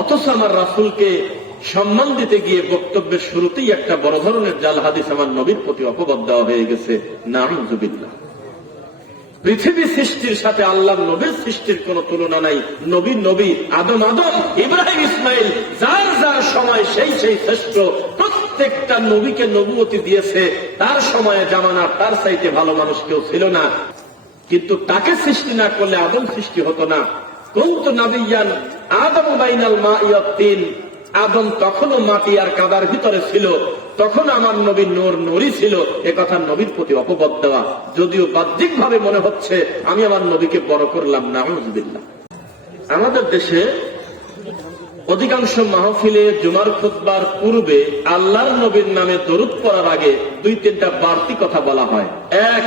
অথচ আমার রাসূলকে সম্মান দিতে গিয়ে বক্তব্যের শুরুতেই একটা বড় ধরনের জাল হাদিস আমার নবীর প্রতি অপবাদ দেওয়া হয়ে গেছে। নাউযুবিল্লাহ। পৃথিবী সৃষ্টির সাথে আল্লাহর নবীর সৃষ্টির কোন তুলনা নাই। নবী নবী, আদম আদম, ইব্রাহিম ইসমাইল, যার যার সময় সেই সেই শ্রেষ্ঠ। প্রত্যেকটা নবীকে নবুয়তি দিয়েছে, তার সময়ে জামানার তার চাইতে ভালো মানুষ কেউ ছিল না। কিন্তু তাকে সৃষ্টি না করলে আদম সৃষ্টি হতো না। কুনতু নাবিয়্যান আদম বাইনাল মা'i ওয়াত তিন। আদম তখনও মাটি আর কাদার ভিতরে ছিল, তখন আমার নবী নূর নূরই ছিল। এ কথা নবীর প্রতি অপবাদ দেওয়া, যদিও বাহ্যিক ভাবে মনে হচ্ছে আমি আমার নবীকে বড় করলাম। নাউযুবিল্লাহ। আমাদের দেশে অধিকাংশ মাহফিলে জুমার খুতবার পূর্বে আল্লাহর নবীর নামে দরুদ পড়ার আগে দুই তিনটা বাড়তি কথা বলা হয়। এক,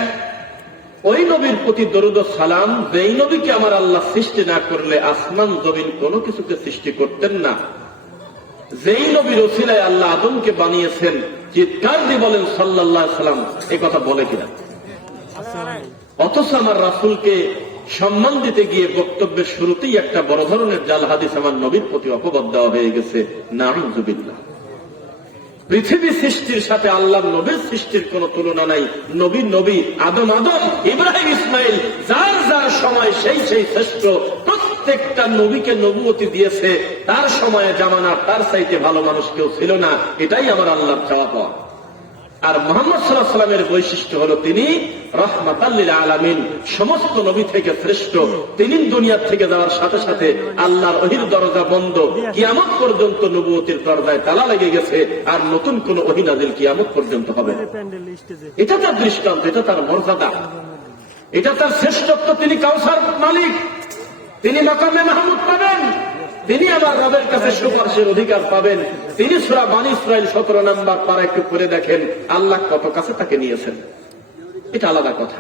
ওই নবীর প্রতি দরুদ ও সালাম, যেই নবীকে আমার আল্লাহ সৃষ্টি না করলে আসমান জমিন কোনো কিছুকে সৃষ্টি করতেন না। যেই নবীর ওসিলায় আল্লাহ আদমকে বানিয়েছেন, চিৎকার দিয়ে বলেন সাল্লাল্লাহু আলাইহি সাল্লাম। এই কথা বলে কিনা? অথচ আমার রাসূলকে সম্মান দিতে গিয়ে বক্তব্যের শুরুতেই একটা বড় ধরনের জাল হাদিস আমার নবীর প্রতি অপবাদ দেওয়া হয়ে গেছে। নাউযুবিল্লাহ। পৃথিবী সৃষ্টির সাথে আল্লাহর নবীর সৃষ্টির কোন তুলনা নাই। নবী নবী, আদম আদম, ইব্রাহিম ইসমাইল, যার যার সময় সেই সেই শ্রেষ্ঠ। প্রত্যেকটা নবীকে নবুয়তি দিয়েছে, তার সময়ে জামানার তার চাইতে ভালো মানুষ কেউ ছিল না। এটাই আমার আল্লাহর চাওয়া পাওয়া। আর মুহাম্মদ সাল্লাল্লাহু আলাইহি ওয়াসাল্লামের বৈশিষ্ট্য হলো তিনি রাহমাতাল লিল আলামিন, সমস্ত নবী থেকে শ্রেষ্ঠ। তিনি দুনিয়া থেকে যাওয়ার সাথে সাথে আল্লাহর ওহীর দরজা বন্ধ, কিয়ামত পর্যন্ত নবুয়তির দরজায় তালা লেগে গেছে। আর নতুন কোন ওহী নাযিল কিয়ামত পর্যন্ত হবে না। এটা তার দৃষ্টান্ত, এটা তার মর্যাদা, এটা তার শ্রেষ্ঠত্ব। তিনি কাউসার মালিক, তিনি মাকামে মাহমুদ পাবেন, তিনি আমার রবের কাছে সুপারিশের অধিকার পাবেন। তিনি সূরা বনী ইসরাইল 17 নম্বর পারা একটু পড়ে দেখেন, আল্লাহ কত কাছে তাকে নিয়েছেন। এটা আলাদা কথা।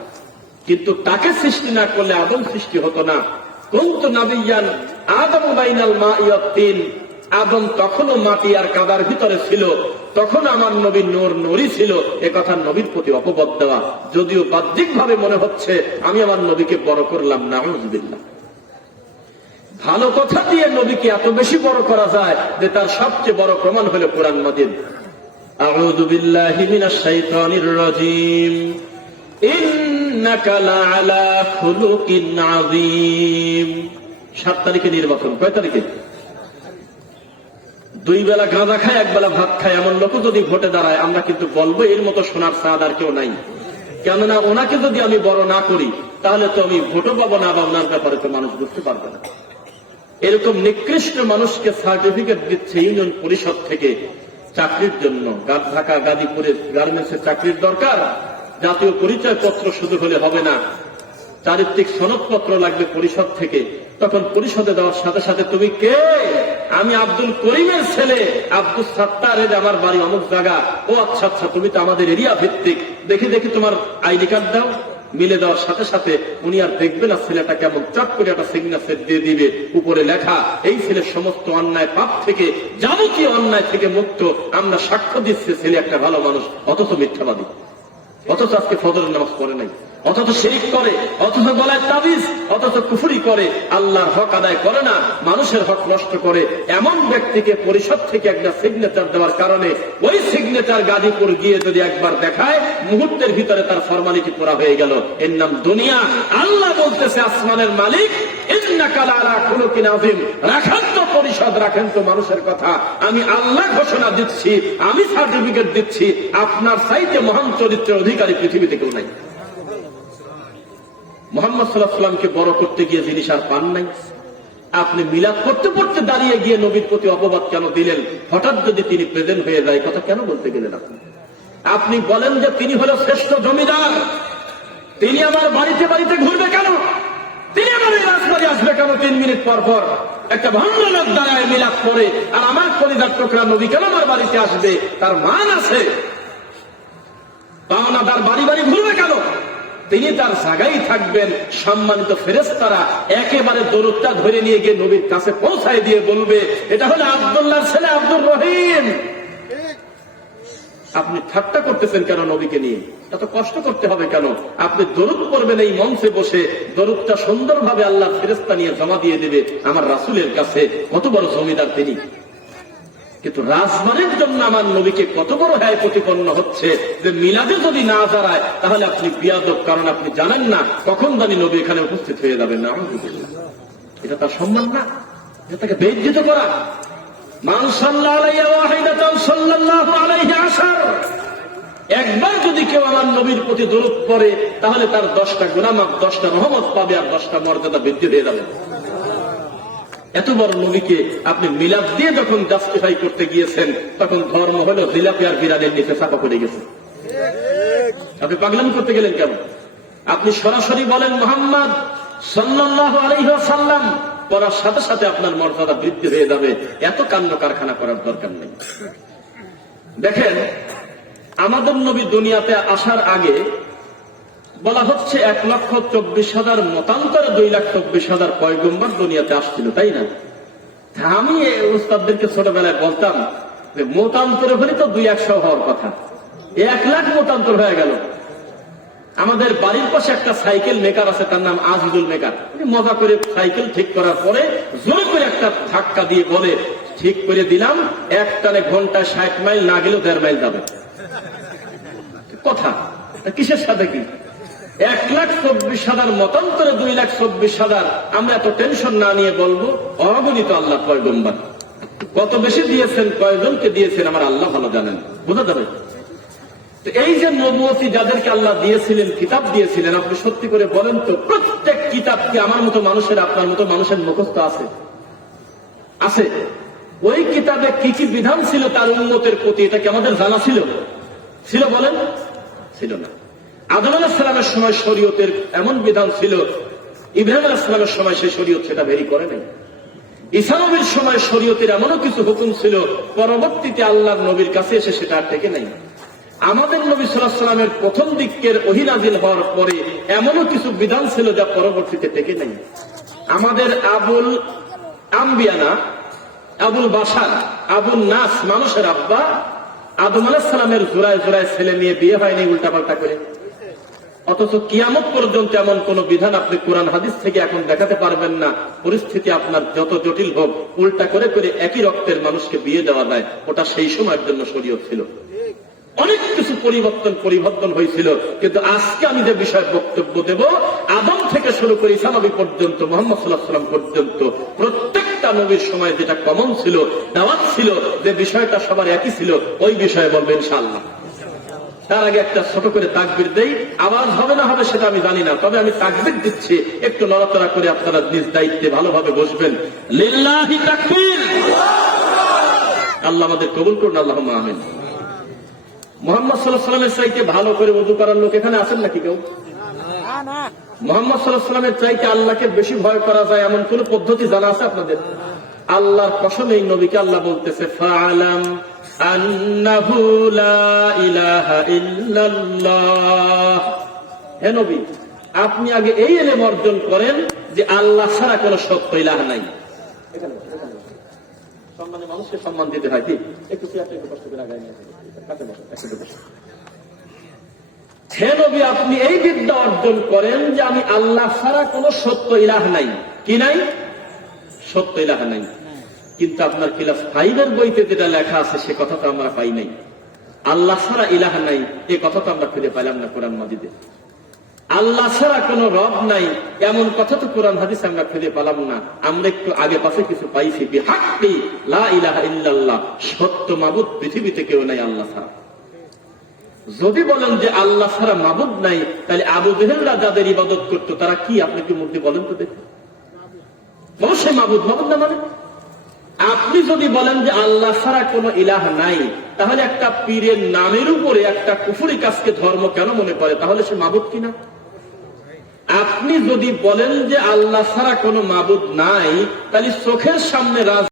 কিন্তু তাকে সৃষ্টি না করলে আদম সৃষ্টি হতো না। কুনতু নাবিয়্যান আদম বাইনাল মা'i ওয়াত তিন। আদম তখনও মাটি আর কাদার ভিতরে ছিল, তখন আমার নবী নূর নূরই ছিল। এ কথা নবীর প্রতি অপবাদ দেওয়া, যদিও বাহ্যিক ভাবে মনে হচ্ছে আমি আমার নবীকে বড় করলাম। নাউযুবিল্লাহ। ভালো কথা দিয়ে নবীকে এত বেশি বড় করা যায় যে তার সবচেয়ে বড় প্রমাণ হলো কোরআন মাজিদ। আউযু বিল্লাহি মিনাশ শাইতানির রাজীম। ইন্নাকা লাআলা খুলুকিন আযীম। 7 তারিখে নির্বাচন। কয় তারিখে? 2 বেলা গাঁজা খায়, 1 বেলা ভাত খায় এমন লোক যদি ভোটে দাঁড়ায়, আমরা কিন্তু বলবো এর মতো সোনার চাঁদ আর কেউ নাই। কেননা ওনাকে যদি আমি বড় না করি, তাহলে তো আমি ভোটও পাবো না, বা ওনার ব্যাপারে তো মানুষ বুঝতে পারবে না। এরকম নিকৃষ্ট মানুষকে সার্টিফিকেট দিচ্ছে ইউনিয়ন পরিষদ থেকে চাকরির জন্য। ঢাকা গাজীপুরে গার্মেন্টসে চাকরির দরকার, জাতীয় পরিচয় পত্র শুধু হলে হবে না, চারিত্রিক সনদপত্র লাগবে পরিষদ থেকে। তখন পরিষদে দেওয়ার সাথে সাথে তুমি কে? আমি আব্দুল করিমের ছেলে, আব্দুল সাত্তার, আমার বাড়ি অমুক জায়গা। ও আচ্ছা আচ্ছা, তুমি তো আমাদের এরিয়া ভিত্তিক, দেখি দেখি তোমার আইডি কার্ড দাও। মিলে দেওয়ার সাথে সাথে উনি আর দেখবে না ছেলেটা কেমন, চট করে একটা সিগনেচার দিয়ে দিবে, উপরে লেখা এই ছেলে সমস্ত অন্যায় পাপ থেকে, যাবতীয় অন্যায় থেকে মুক্ত। আমরা সাক্ষ্য দিচ্ছি ছেলে একটা ভালো মানুষ, অথচ মিথ্যাবাদী, অথচ আজকে ফজরের নামাজ পড়ে নাই, অথচ শিরক করে, অথচ গলায় তাবিজ, অথচ কুফরি করে, আল্লাহর হক আদায় করে না, মানুষের হক নষ্ট করে। এমন ব্যক্তিকে পরিষদ থেকে একটা সিগনেচার দেওয়ার কারণে ওই সিগনেচার গাজীপুর গিয়ে যদি একবার দেখায়, মুহূর্তের ভিতরে তার ফরমালিটি পুরা হয়ে গেল। এর নাম দুনিয়া। আল্লাহ বলতেছে আসমানের মালিক, ইন্নাকা লাআলা খুলুকিন আযীম। রাখেন তো পরিষদ, রাখেন তো মানুষের কথা। আমি আল্লাহ ঘোষণা দিচ্ছি, আমি সার্টিফিকেট দিচ্ছি, আপনার চাইতে মহান চরিত্রের অধিকারী পৃথিবীতে কেউ নাই। মুহাম্মদ সাল্লাল্লাহু আলাইহি ওয়াসাল্লামকে বড় করতে গিয়ে জিনিস আর পান নাই। আপনি মিলাদ করতে পড়তে দাঁড়িয়ে গিয়ে নবীর প্রতি অপবাদ কেন দিলেন? হঠাৎ যদি তিনি প্রেজেন্ট হয়ে যায়, কথা কেন বলতে গেলেন? আপনি বলেন যে তিনি হলো শ্রেষ্ঠ জমিদার, তিনি আমার বাড়িতে বাড়িতে ঘুরবে কেন? তিনি আমার এই রাজবাড়ি আসবে কেন 3 মিনিট পর পর? একটা ভণ্ড লোক দাঁড়ায় মিলাদ করে, আর আমার কলিজার টুকরা নবী কেন আমার বাড়িতে আসবে? তার মান আছে, পাওনাদার বাড়ি বাড়ি ঘুরবে কেন? তিনি তার জায়গায় থাকবেন। সম্মানিত ফেরেশতারা একেবারে দরুদটা ধরে নিয়ে গিয়ে নবীর কাছে পৌঁছায় দিয়ে বলবে, এটা হলো আব্দুল্লাহর ছেলে আব্দুর রহিম। আপনি ঠাট্টা করতেছেন কেন নবীকে নিয়ে? এত কষ্ট করতে হবে কেন? আপনি দরুদ পড়বেন এই মঞ্চে বসে, দরুদটা সুন্দরভাবে আল্লাহ ফেরেশতা নিয়ে জমা দিয়ে দেবে আমার রাসূলের কাছে। কত বড় জমিদার তিনি। কিন্তু রাজমানের জন্য আমার নবীকে কত বড় হ্যায় প্রতিপন্ন হচ্ছে যে মিলাদে যদি না দাঁড়ায় তাহলে আপনি বিয়াদব, কারণ আপনি জানেন না কখন জানি নবী এখানে উপস্থিত হয়ে যাবেন না। এটা তার সম্মান না, এটা তাকে বেইজ্জত করা। মান সাল্লাল্লাহু আলাইহি ওয়াহিদাতান সাল্লাল্লাহু আলাইহি আশার, একবার যদি কেউ আমার নবীর প্রতি দরুদ পড়ে তাহলে তার 10টা গুনাহ মাফ, 10টা রহমত পাবে, আর 10টা মর্যাদা বৃদ্ধি হয়ে যাবে। এত বড় নবীকে আপনি মিলাদ দিয়ে যখন জাস্টিফাই করতে গিয়েছেন তখন ধর্ম হলো জিলাপি আর বিরানের নিচে চাপা পড়ে গেছে। আপনি পাগলামি করতে গেলেন কেন? আপনি সরাসরি বলেন মুহাম্মদ সাল্লাল্লাহু আলাইহি ওয়াসাল্লাম, পড়ার সাথে সাথে আপনার মর্যাদা বৃদ্ধি হয়ে যাবে। এত কান্ন কারখানা করার দরকার নেই। দেখেন, আমাদের নবী দুনিয়াতে আসার আগে বলা হচ্ছে 1,24,000 মতান্তরে 2,24,000 পয়গম্বর দুনিয়াতে আসছিল, তাই না? আমি উস্তাদদেরকে ছোটবেলায় বলতাম যে মতান্তরে হলে তো 200 হওয়ার কথা, 1 লাখ মতান্তর হয়ে গেল। আমাদের বাড়ির পাশে একটা সাইকেল মেকার আছে, তার নাম আজিজুল মেকার। মজা করে সাইকেল ঠিক করার পরে জোরে করে একটা ধাক্কা দিয়ে বলে, ঠিক করে দিলাম, এক টানে ঘন্টায় 60 মাইল, না গেলেও 1.5 মাইল যাবে। কথা কিসের সাথে কি? 1,24,000 মতান্তরে 2,24,000। আমরা এত টেনশন না নিয়ে বলবো অগণিত আল্লাহ পয়গম্বর। কত বেশি দিয়েছেন, কয়জনকে দিয়েছেন আমার আল্লাহ ভালো জানেন। বোঝা যাবে? এই যে নবুয়তি যাদেরকে আল্লাহ দিয়েছিলেন, কিতাব দিয়েছিলেন, আপনি সত্যি করে বলেন তো প্রত্যেক কিতাব কি আমার মতো মানুষের, আপনার মতো মানুষের মুখস্থ আছে? আছে? ওই কিতাবে কি কি বিধান ছিল তার উম্মতের প্রতি, এটা কি আমাদের জানা ছিল? ছিল বলেন? ছিল না। আদম আলাইহিস সালামের সময় শরীয়তের এমন বিধান ছিল, ইব্রাহিম আলাইহিস সালামের সময় সেই শরীয়ত সেটা ভেরি করে নাই। ঈসা নবীর সময় শরীয়তের এমনও কিছু হুকুম ছিল, পরবর্তীতে আল্লাহর নবীর কাছে এসে সেটা আর টেকে নাই। আমাদের নবী সাল্লাল্লাহু আলাইহি ওয়াসাল্লামের প্রথম দিকের ওহী নাযিল হওয়ার পরে এমনও কিছু বিধান ছিল যা পরবর্তীতে টেকে নাই। আমাদের আবুল আম্বিয়ানা, আবুল বাশার, আবুল নাস, মানুষের আব্বা আদম আলাইহিস সালামের জোড়ায় জোড়ায় ছেলে নিয়ে বিয়ে হয়নি উল্টাপাল্টা করে। অথচ কিয়ামত পর্যন্ত এমন কোন বিধান আপনি কোরআন হাদিস থেকে এখন দেখাতে পারবেন না। পরিস্থিতি আপনার যত জটিল হোক, উল্টা করে করে একই রক্তের মানুষকে বিয়ে দেওয়া যায়, ওটা সেই সময়ের জন্য শরীয়ত ছিল। অনেক কিছু পরিবর্তন হয়েছিল, কিন্তু আজকে আমি যে বিষয়ে বক্তব্য দেব, আদম থেকে শুরু করে ঈসা নবী পর্যন্ত, মুহাম্মদ সাল্লাল্লাহু আলাইহি ওয়াসাল্লাম পর্যন্ত প্রত্যেকটা নবীর সময় যেটা কমন ছিল, দাওয়াত ছিল, যে বিষয়টা সবার একই ছিল, ওই বিষয়ে বলবো ইনশাআল্লাহ। তার আগে একটা ছোট করে তাকবীর দেই। আওয়াজ হবে না হবে সেটা আমি জানি না, তবে আমি তাকবীর দিচ্ছি, একটু নড়াচড়া করে আপনারা নিজ দায়িত্বে ভালোভাবে বসবেন। লিল্লাহি তাকবীর। আল্লাহ আমাদের কবুল করুন, আল্লাহুম্মা আমিন। মুহাম্মদ সাল্লাল্লাহু আলাইহি ওয়াসাল্লামের চাইতে ভালো করে ওযু করার লোক এখানে আছেন নাকি কেউ? মুহাম্মদ সাল্লাল্লাহু আলাইহি ওয়াসাল্লামের চাইতে আল্লাহকে বেশি ভয় করা যায় এমন কোন পদ্ধতি জানা আছে আপনাদের? আল্লাহর কসম, এই নবীকে আল্লাহ বলতেছে, ফাআলাম আন্নাহু লা ইলাহা ইল্লাল্লাহ। হে নবী, আপনি আগে এই ইলম অর্জন করেন যে আল্লাহ ছাড়া কোন সত্য ইলাহ নাই। সম্মানে মানুষকে সম্মান দিতে হয়, ঠিক? একটু কষ্ট করে আগায় নিয়ে হে নবী, আপনি এই বিদ্যা অর্জন করেন যে আমি আল্লাহ ছাড়া কোন সত্য ইলাহ নাই। কি নাই? সত্য ইলাহ নাই। কিন্তু আপনার ক্লাস 5 বইতে যেটা লেখা আছে সে কথা তো আমরা পাই নাই। আল্লাহ ছাড়া ইলাহ নাই এই কথা তো আমরা খুঁজে পাইলাম না কোরআন মাজিদে। আল্লাহ ছাড়া কোন রব নাই এমন কথা তো কোরআন হাদিস আমরা খুঁজে পেলাম না। আমরা একটু আগে পাশে কিছু পাইছি, বিহাক্কি লা ইলাহা ইল্লাল্লাহ, সত্য মাবুদ পৃথিবীতে কেউ নাই আল্লাহ ছাড়া। যদি বলেন যে আল্লাহ ছাড়া মাবুদ নাই, তাহলে আবু জেহেলরা যাদের ইবাদত করতো তারা কি? আপনি কি মূর্তি বলেন তো দেখুন। অবশ্যই মাবুদ, মাবুদ না মানে? আপনি যদি বলেন যে আল্লাহ ছাড়া কোন ইলাহ নাই, তাহলে একটা পীরের নামের উপরে একটা কুফরি কাজকে ধর্ম কেন মনে করে? তাহলে সে মাবুদ কিনা? আপনি যদি বলেন যে আল্লাহ ছাড়া কোনো মাবুদ নাই, তাহলে চোখের সামনে